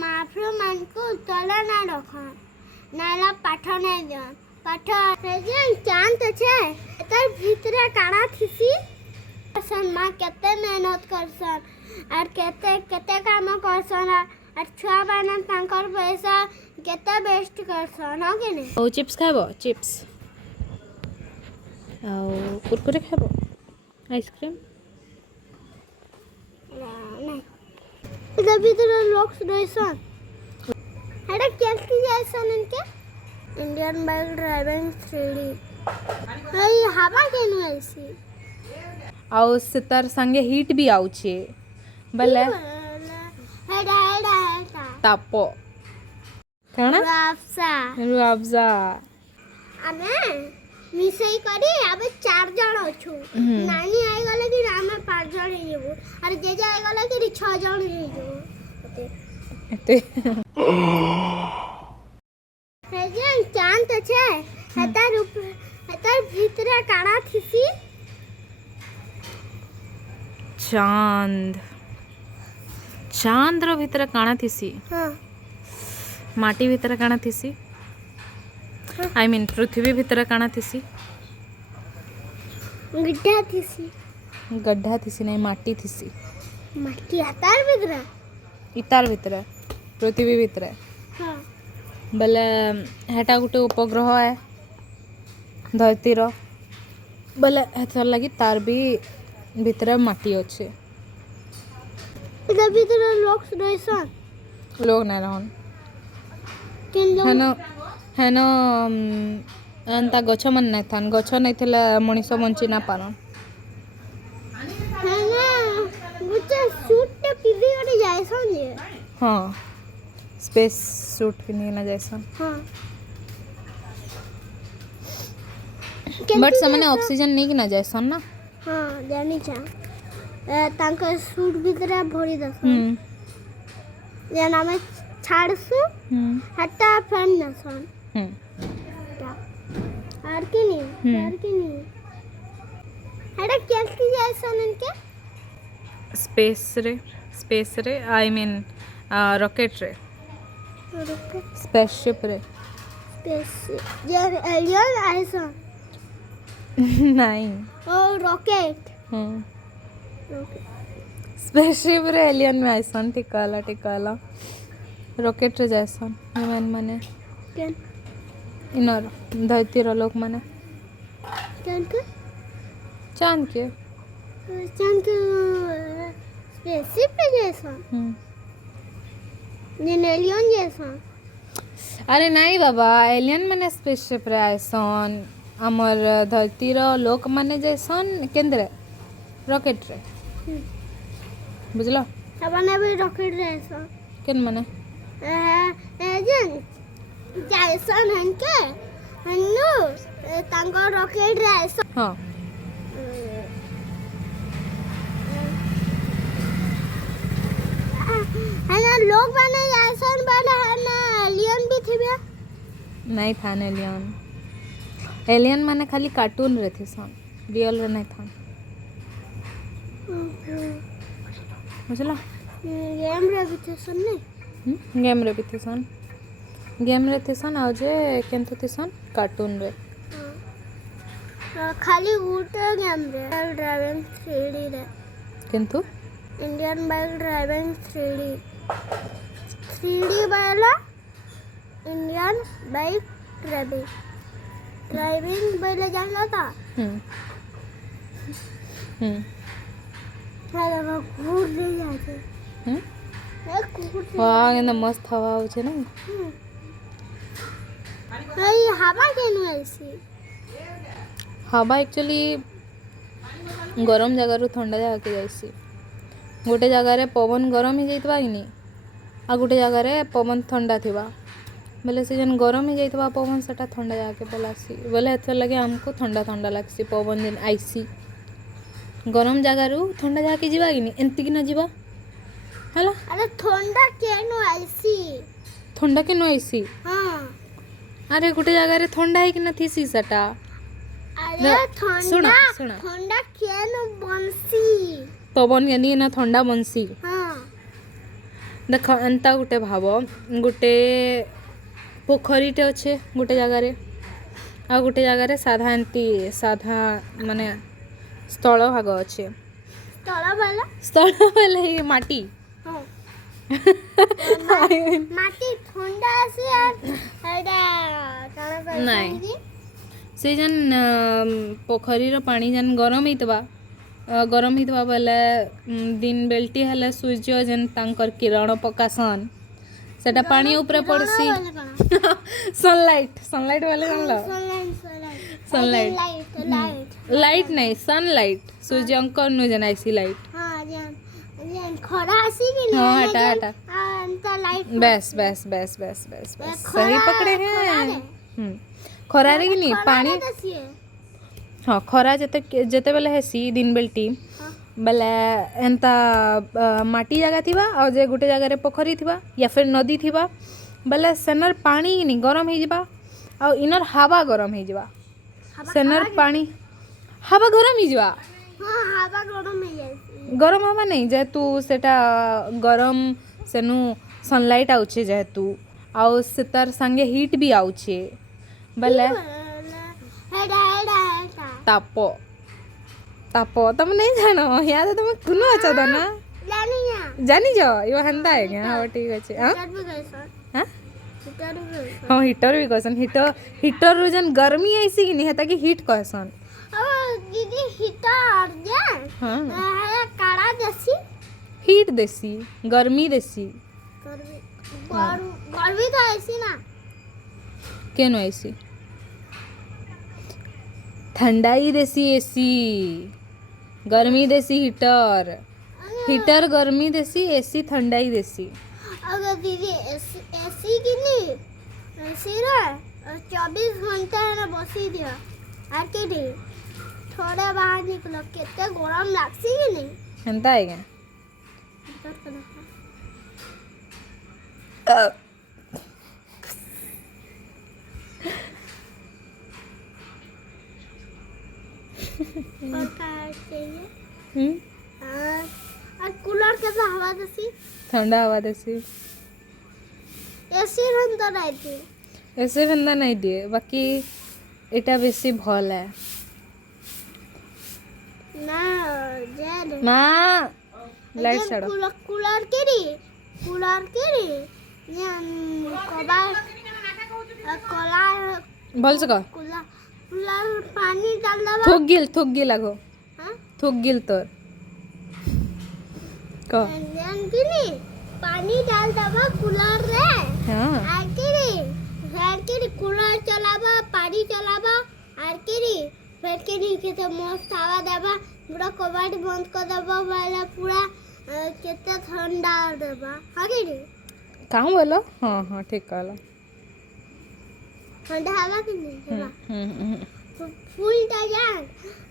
Mafia ମାନଙ୍କୁ ତଳେ ନା ରଖ ନାଇଲା ପାଠ ନାଇଁ ଦିଅ ପାଠ ଯେ ଚାନ୍ଦ ଅଛି ତାର ଭିତରେ କାଣା ଥିସି ମା କେତେ ମେହନତ କରସନ୍ আর কেতে কেতে কাম করছন আর ছুয়া বানা তাঙ্কর পয়সা কেতে বেস্ট করছন हो कि नहीं ଆଉ ଚିପ୍ସ ଖାଇବ ଚିପ୍ସ ଆଉ କୁରକୁରେ ଖାଇବ ଆଇସ୍କ୍ରିମ୍ नहीं इधर भी तो लोग रहसन हेडा केल्की जायसन इनके इंडियन बाइक ड्राइविंग 3D हई हवा केनु ऐसी ଆଉ ସେ ତାର ସାଙ୍ଗେ ହିଟ୍ ବି ଆଉଛେ ବେଲେ हेडा हेडा हेडा ତାପ କାଣା राफ्सा ରୁଆବଜା ଆମେ ମିଶେଇ କରି ଆମେ 4 ଜଣ ଅଛୁ ନାନୀ ଆଇ ଗଲେ କି ଆମେ 5 ଜଣ ହେଇଯିବୁ ଆରେ ଜେଜେ ଆଇ ଗଲେ କି 6 ଜଣ ହେଇଯିବୁ ଏତେ हे जे चांद छे हेतार भीतर काଣା थिसी ଚାନ୍ଦର ଭିତରେ କାଣା ଥିସି हां ମାଟି ଭିତରେ କାଣା ଥିସି ଆଇ ମିନ୍ ପୃଥିବୀ ଭିତରେ କାଣା ଥିସି गड्ढा थिसी ଗड्ढା ଥିସି ନାଇଁ ମାଟି ଥିସି माटी हातार भीतर ଇତାର ଭିତରେ ପୃଥିବୀ ଭିତରେ हां ବେଲେ ହେଟା ଗୋଟେ ଉପଗ୍ରହ ଏ ଧରତୀର ବେଲେ ହେଥର ଲାଗି ତାର ବି ଭିତରେ ମାଟି ଅଛେ इधर भीतर लोग रहसन ଲୋକ ନାଇଁ ରହନ୍ किन लोग ହେନ ହେନ ଏନ୍ତା ଗଛ ମାନେ ନାଇଁ ଥାନ୍ ଗଛ ନାଇଁ ଥିଲେ ମଣିଷ ବଞ୍ଚି ନା ପାରନ୍ है ना गुच्चा सूट पे पिभी करे जायसन जे ହଁ ସ୍ପେସ୍ ସୁଟ୍ ପିନ୍ଧିକିନା ଯାଇସନ୍ हां ବଟ୍ ସେମାନେ ଅକ୍ସିଜେନ୍ ନେଇକିନା ଯାଇସନ୍ ନା हां जानी छा तांका सूट भीतर भरी दसन जे नामे छाड़सु हटा फैन नसन आर की नहीं हेडा केल्की जायसन इनके ସ୍ପେସ୍ ରେ ଆଇ ମିନ୍ ରକେଟ୍ ରେ ସ୍ପେସशिप ରେ स्पेस जे एलियन आयसन ନାଇଁ ओ रॉकेट स्पेसशिप रे एलियन में आइसन ठीक कहला रॉकेट रे जाइसन ह्यूमन माने केन इनर धरतीर लोक माने केन के चांद के स्पेसशिप पे जायसन जे एलियन जायसन अरे नहीं बाबा एलियन माने स्पेसशिप रे आइसन हमर धरतीर लोक माने जाइसन केंद्र रॉकेट रे बुझलो सबने भी रॉकेट जायसन केन माने जे जायसन हनके हन्नु तांको रॉकेट जायसन हाँ है ना लोग बने जायसन बड़ा है ना एलियन भी थिबे नहीं था एलियन माने खाली कार्टून रे थे सन रियल रे नहीं था बुझला गेम रे भी थे सन नहीं गेम रे भी थे सन आ जे केंतो थे सन कार्टून रे खाली उल्टा गेम रे ड्राइविंग 3D रे किंतु इंडियन बाइक ड्राइविंग 3D वाला इंडियन बाइक ड्राइविंग पहले जानला था हेलो घूर ले जाते वाह कितना मस्त हवा होचे ना भाई हवा केनु ऐसी हवा एक्चुअली गरम जगह रु ठंडा जगह के जाइसी गोटे जगह रे पवन गरम ही जाइतबा इनी आ गोटे जगह रे पवन ठंडा थिबा बोले से जन गरम ही जाइतबा पवन सेटा ठंडा जगह के पलासी बोले एथर लगे हमको ठंडा ठंडा लागसी पवन दिन आईसी गरम जगह रु ठंडा जगह के जीवा इनी एंती कि ना जीवा हला अरे ठंडा केनु ऐसी ठंडा के नो आईसी हां अरे गोटे जगह रे ठंडा है कि ना थीसी सेटा अरे सुना ठंडा केनु बनसी पवन यानी ना ठंडा बनसी हां देख एंता गुटे भाव गुटे पोखरीटे अच्छे गोटे जगार आ गोटे जगार साधा एमती साधा माने स्थल भाग अच्छे ତଳ ଭଲ स्थल बोले माटी ହଁ ମାଟି ଥଣ୍ଡା ଆସି ଏଇଟା କାଣା ନାଇଁ। କହିବି से जन पोखरीर पानी जन गरम होइतबा बेले दिन बेल्टी हेले सूर्य जन तांकर किरण पकासन सेटा पानी ऊपर पड़सी सनलाइट बोले जानलो सनलाइट लाइट नहीं सनलाइट सूर्यंकर नु जन आइसी लाइट ହଁ ଖରା ଆସି କି हाँ हटा हटा ଏନ୍ତା ଲାଇଟ୍ बस सही पकड़े हैं खरा रे कि नहीं पानी हाँ खरा जेते बेले हेसी दिन बेल्टी बेले एंता माटी जगह थिबा और जे गुटे जगह रे पोखरी थिबा या फिर नदी थिबा बेले सेनर पानी नहीं गरम हो जिबा और इनर हवा गरम हो जिबा सेनर पानी हवा गरम हो जिबा ହଁ ହାवा ଗରମ ହେଇଯାଇଛି गरम हवा नहीं जेहेतु सेटा गरम सेनु सनलाइट आउचे जेहेतु आउ से तार संगे हीट भी आउचे बेले ହେଡା ताप तुम नहीं जानो याद तुम कुनो अच्छा था ना ଜାନି ନା जानी जाओ ये हंदा है क्या हाँ ठीक अच्छे हाँ ହିଟର ବି କହିସନ୍ हाँ ହିଟର ବି କହିସନ୍ हाँ हीटर भी कहसन हीटर रू जन गर्मी ऐसी कि नहीं है ताकि हीट कहसन ଆଉ ଦିଦି ହିଟର ଯେ हाँ ହେଡା କାଣା ଦେସି हीट देसी गर्मी देसी ଗରବି ତ ଆଇସି ନା केनो ऐसी ठंडाई देसी एसी गर्मी देसी हीटर गर्मी देसी एसी ठंडाई देसी अगर दीदी एसी की नहीं एसी रे 24 घंटा है ना बसी दिया आके दे थोड़ा बाहर निकलो कितने गरम लागसी कि नहीं हंता है क्या और क्या चाहिए हम्म और कूलर कैसा हवा देसी ठंडा हवा देसी एसी रंदा नहीं थी ऐसे बंदा नहीं दिए बाकी एटा बेसी भल है ना जेल माँ लाइट छाड़ो कूलर के री ये कबा कोला भल से कह कूलर पानी डाल दबा थुक गिल आगो हाँ थुक गिल तोर कह जानकिनी पानी डाल दबा कूलर रे हाँ आरकिरी कूलर चलाबा पानी चलाबा आरकिरी फेरकिरी के तो मस्त हवा देबा पूरा कबाड़ बंद कर देबा वाला पूरा कितना ठंडा देबा आगे कहाँ बोलो हाँ ठीक कहला ठंडा हवा कि नहीं देबा फुल टा जान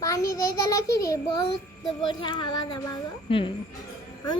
पानी दे देला कि रे बहुत बढ़िया हवा देबा गो हाँ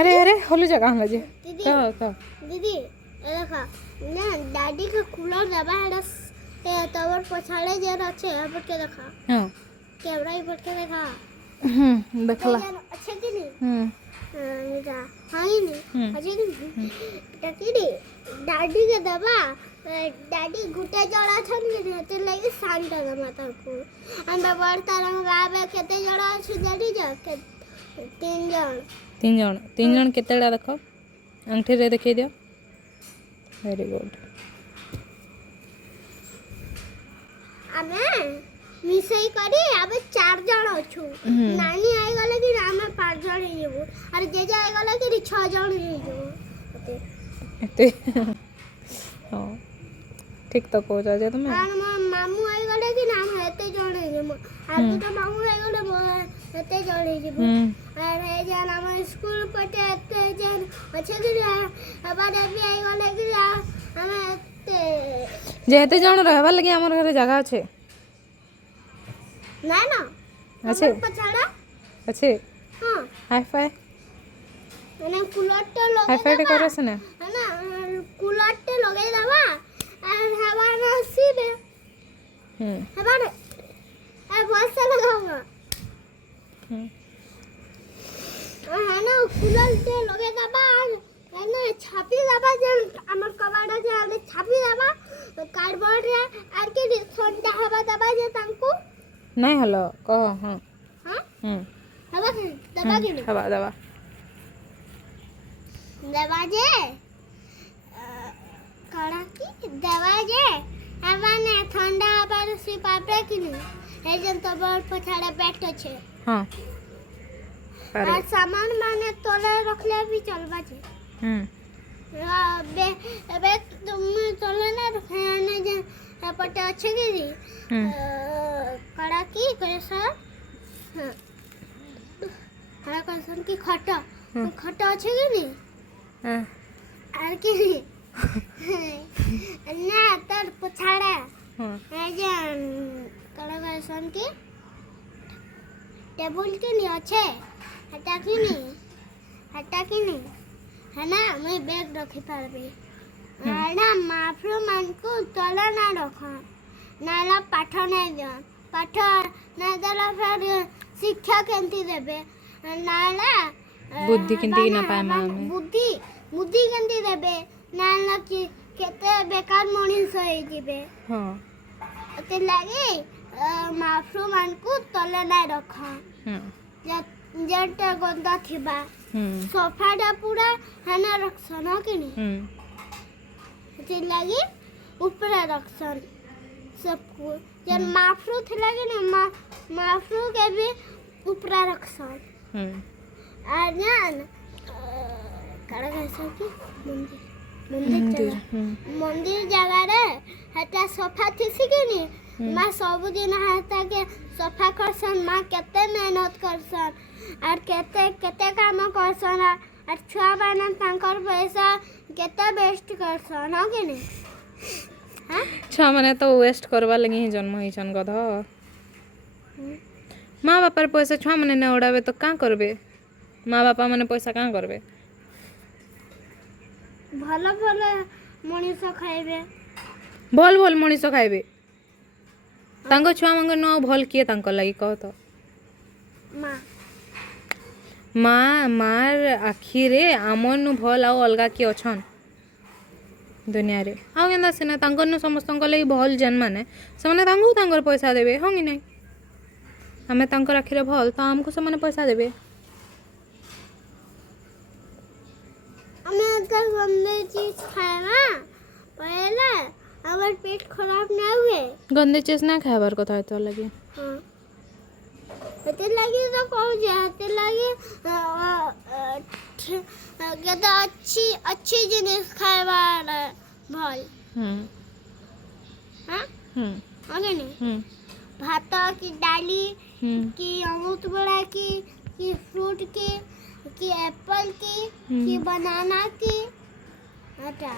अरे होलू जगह हम लजे दीदी कह दीदी ये देखा ना दादी का कूलर दबा है तवर पछाड़े जे रखे है पर के देखा हाँ कैमरा ही पर के देखा देखला अच्छा कि नहीं हाँ ही नहीं अच्छा कि नहीं टकीरी दादी के दबा दादी गुटे जड़ा छन के रहते लगे शांत दबा था को हम बड़ता रंग बाबे केते जड़ा छ दादी जा के तीन जन केतेड़ा देख अंगठी रे देखै दियो वेरी गुड आमे मिसई करी आबे 4 जण अछु नानी आइ गले कि आमे 5 जण ही जेबो और जेजा आइ गले कि 6 जण ही जेबो एते हां ठीक तो को जा तुम और मामू आइ गले कि नाम हेते जण ही जेबो और तो मामू आइ गले हेते जण ही जेबो और हे जान हम स्कूल पटे हेते जान अच्छा कि हमारे भी आइ गले कि हमें हेते जेते जण रहबा लगे हमर घरे जगह छै ना ना अच्छे पछाड़ा अच्छे हां हाई फाई मैंने कूलर तो हाई फाई करो से ना है ना कूलर तो लगे दबा और हवा ना सीबे हवा ने बहुत से लगाऊंगा है ना कूलर से लगे दबा है ना छापी दबा जे हमर कबाड़ जे आले छापी दबा कार्डबोर्ड रे आर के ठंडा हवा दबा जे तांको नहीं हलो कह हाँ हां हम्म हवा दबा के हवा दवा दबा जे कड़ा की दबा जे हवा ने ठंडा हवा से पापे कि नहीं हे जन तो बड़ पछाड़े बैठ छे हाँ और सामान माने तोले रखले भी चलबा छे बे बे तुम तोले ना रखे ने जे पटे अच्छे की दी कड़ा की कैसा हां कड़ा कैसन की खटा खटा अच्छे की नहीं आर की ना तर पछाड़ा है जे कड़ा कैसन की टेबल के लिए अच्छे हटा की नहीं है ना मैं बैग रखी पारबे ना माफरो मन को तला ना रखा नाला पाठ नहीं दिया पाठ ना दला फिर शिक्षा केंती देबे नाला बुद्धि केंती ना पाए मां में बुद्धि केंती देबे नाला की केते बेकार मनीष होई जिबे हां ते लागे माफरो मन को तला ना रखा जेटा गंदा थिबा सोफाटा पूरा है ना रखसन हो कि नहीं ते लागे ऊपर रखसन सब कुछ जब माफरू थे लागे ना माफरू के भी ऊपर रखसन और जान कड़ा कैसा की मंदिर जगह रे हटा सोफा थी कि नहीं माँ सब दिन हाथा के सफा करसन माँ केते मेहनत करसन और केते केते काम करसन और छुआ बना तांकर पैसा केते वेस्ट करसन हो कि नहीं हां छुआ माने तो वेस्ट करवा लगी ही जन्म हिसन गध माँ बापर पैसा छुआ माने न उड़ावे तो का करबे माँ बापा माने पैसा का करबे भलो भलो मनीष खाइबे भल मनीष खाइबे तांको छुआ मंग न भल किए तांको लागि कह तो मार आखि रे आमन नु भल आ अलगा की अछन दुनिया रे आ केंदा सिना तांको न समस्त लागि भल जन माने सने तांको तांकर पैसा देबे हंगी नै हमें तांकर आखि रे भल त हमको सने पैसा देबे हमें तो गंदे चीज खाएगा पहले अगर पेट खराब ना हुए गंदे चीज ना खाइबार कथा तो लगे हां ते लगी तो कहू जे लगी केदा अच्छी जिनिस खाइबार भल हां आगे नहीं भात की डाली की अमृतबड़ा की फ्रूट की एप्पल की बनाना की अच्छा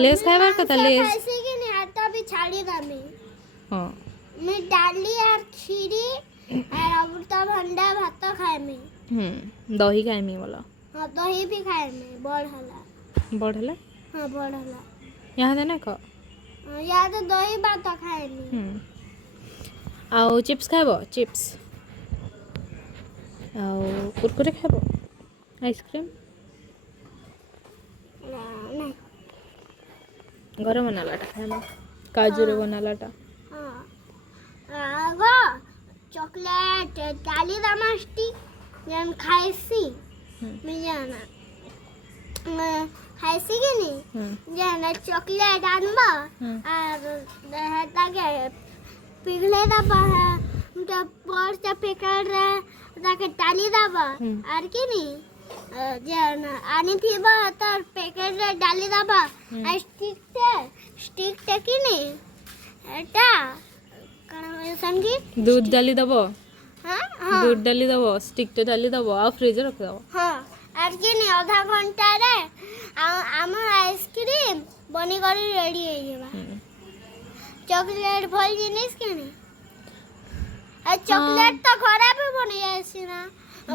लेस खाइबार कथा लेस ऐसे कि नहीं आटा भी छाड़ी दामी हां मैं डाली और खीरी और अमृतभंडा भात खाए में दही खाए में वाला हां दही भी खाए में बढ़ला हां बढ़ला यहाँ दे ना खा या तो दही भात खाए में आओ चिप्स खाबो चिप्स आओ कुरकुरे खाबो आइसक्रीम नहीं घर बनालाटा खाना काजू रे बनालाटा आगो चॉकलेट डाली दामास्टी जन खाइसी मैं जाना खाइसी कि नहीं जाना चॉकलेट आनबा और रहता के पिघले दबा तो पर से पेकर ताके डाली दबा और कि नहीं जन आनी थी बा तो पैकेट रे डाली दबा स्टिक टे कि नहीं एटा संगी दूध डाली दबो हां दूध डाली दबो स्टिक टे डाली दबो आ फ्रिज रे रख दबो हां और कि नहीं आधा घंटा रे आम आइसक्रीम बनी करी रेडी हो जेबा चॉकलेट भल जिनिस के नहीं चॉकलेट तो घरे भी बनी जायसी ना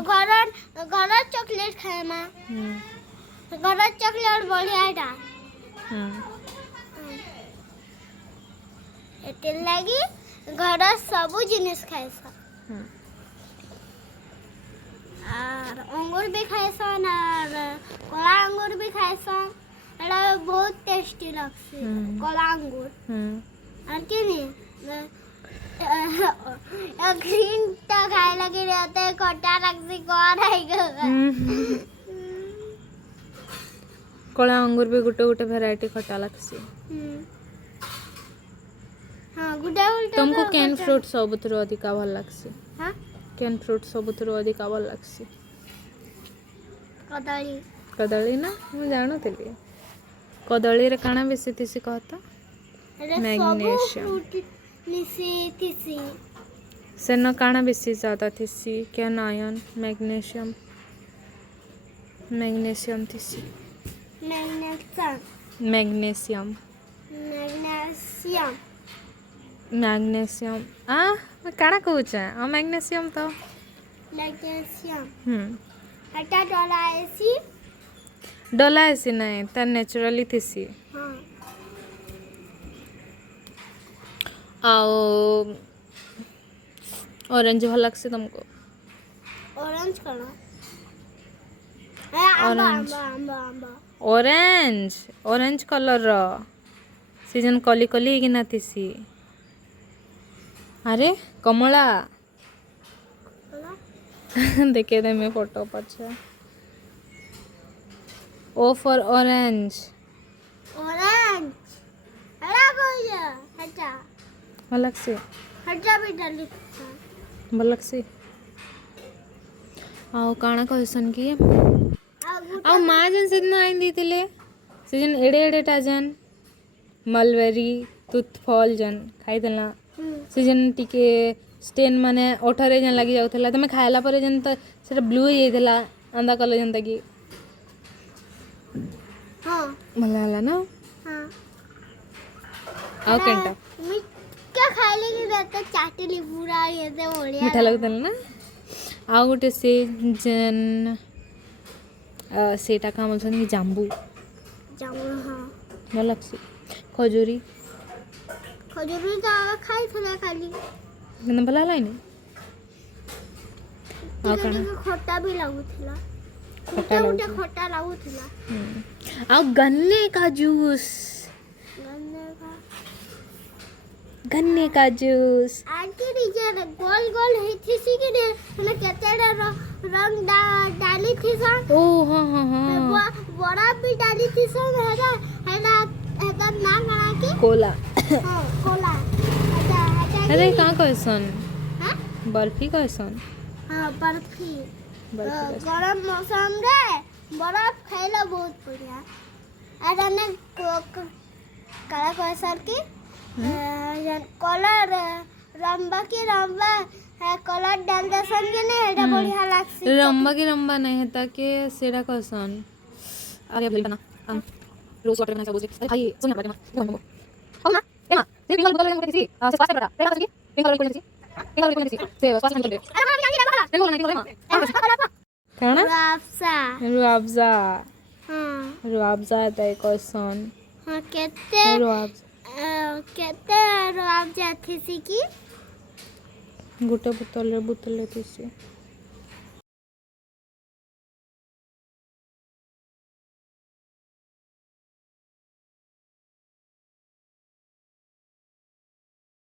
घर चॉकलेट खाए माँ घर चॉकलेट बढ़िया टा एते लगी घर सब जिनिस खाए और अंगूर भी खाइसन और कला अंगूर भी खाइसन एटा बहुत टेस्टी लगसी कला अंगूर और के नहीं ग्रीन टा खाए लगे रहते खट्टा लगसी कौन आएगा कला अंगूर भी गुटे गुटे भेराइटी खट्टा लगसी हाँ गुडा उल्टा तुमको कैन फ्रूट सबुतरो अधिका भल लगसी हाँ कैन फ्रूट सबुतरो अधिका भल लगसी कदली कदली ना मैं जानुଥିଲି कदली रे काना बेसी थिसी कहता एटा मैग्नीशियम। सब फ्रूट निसी तिसी सेन काना बेसी ज्यादा थिसी कैन आयरन मैग्नीशियम मैग्नीशियम थिसी मैग्नेशियम मैग्नीशियम मैग्नेशियम मैग्नीशियम आ मैं काना कहूचे आ मैग्नीशियम तो मैग्नेशियम एटा डला ऐसी डला ऐसी नहीं तार नेचुरली थिसी हाँ आओ ऑरेंज भल लगसी तुमको ऑरेंज कलर आंबा Orange. आंबा आंबा आंबा ऑरेंज ऑरेंज कलर रो सीजन कली कली कि नातिसी अरे कमला देखे दे मैं फोटो पछे ओ फॉर ऑरेंज ऑरेंज एटा कोई है हटा भल लगसी हटा भी डाली भल लगसी आओ काना कहसन कि आ ଆଉ ମା ଯେନ୍ ସେଦିନ ଆଇନ୍ ଦେଇଥିଲେ ସେ ଯେନ୍ ଏଡ଼େ ଏଡ଼େଟା ଯେନ୍ ମଲବେରୀ ତୁତଫଲ ଯେନ୍ ଖାଇଦେଲା ସେ ଯେନ୍ ଟିକେ ଷ୍ଟେନ୍ ମାନେ ଓଠରେ ଯେନ୍ ଲାଗି ଯାଉଥିଲା ତମେ ଖାଇଲା ପରେ ଯେନ୍ ତ ସେଟା ବ୍ଲୁ ହେଇଯାଇଥିଲା ଆନ୍ଦା କଲର୍ ଯେନ୍ତା କି हाँ ଭଲ ହେଲା ନା हाँ ଆଉ କେନ୍ଟା मिठा खाइले कि रहते चाटली पूरा ये से बढ़िया ମିଠା ଲାଗୁଥିଲା ନା ଆଉ ଗୋଟେ ସେ ଯେନ୍ ସେଇଟା କାଁ ବୋଲୁଛନ୍ତି କି ଜାମ୍ବୁ जामुन हाँ ଭଲ ଲାଗ୍ସି ଖଜୁରୀ खजूर भी तो आवा खाई था खाली କିନ୍ତୁ ଭଲ ହେଲାନି ଆଉ टिके କାଣା टिके खट्टा भी लागुथिला खट्टा उठे लाଗୁଥିଲା। खट्टा लागुथिला ଆଉ गन्ने का जूस गन्ने का गन्ने का जूस आंटी नीचे गोल गोल है थी सी के ने हमें केतेडा रंग डाली थी सा ओ हाँ हाँ हाँ बड़ा भी डाली थी सा हेदा हेदा हेदा ना करा के कोला हां कोला हेदा हेदा अरे कहाँ कहसन हां बर्फी कहसन हां बर्फी बर्फी कहसन। गरम मौसम रे बर्फ खाइला बहुत बढ़िया अरे ने काला कहसर की कलर रंबा की रंबा कलर डाल दसन के ने एटा बढ़िया लागसी रंबा की रंबा नहीं है ताकि सेरा कहसन अरे अब बना रोज वाटर बना सब अरे भाई सुन ना बात में हो ना एमा से पिंगल बोतल में किसी से स्वास्थ्य बड़ा तेरा किसी पिंगल कोई किसी से स्वास्थ्य में अरे मां क्या लगा पिंगल नहीं काना राफसा रुआबजा हां रुआबजा है कहसन हां केते रुआबजा केते राफसा थी सी की गोटे बोतल रे थी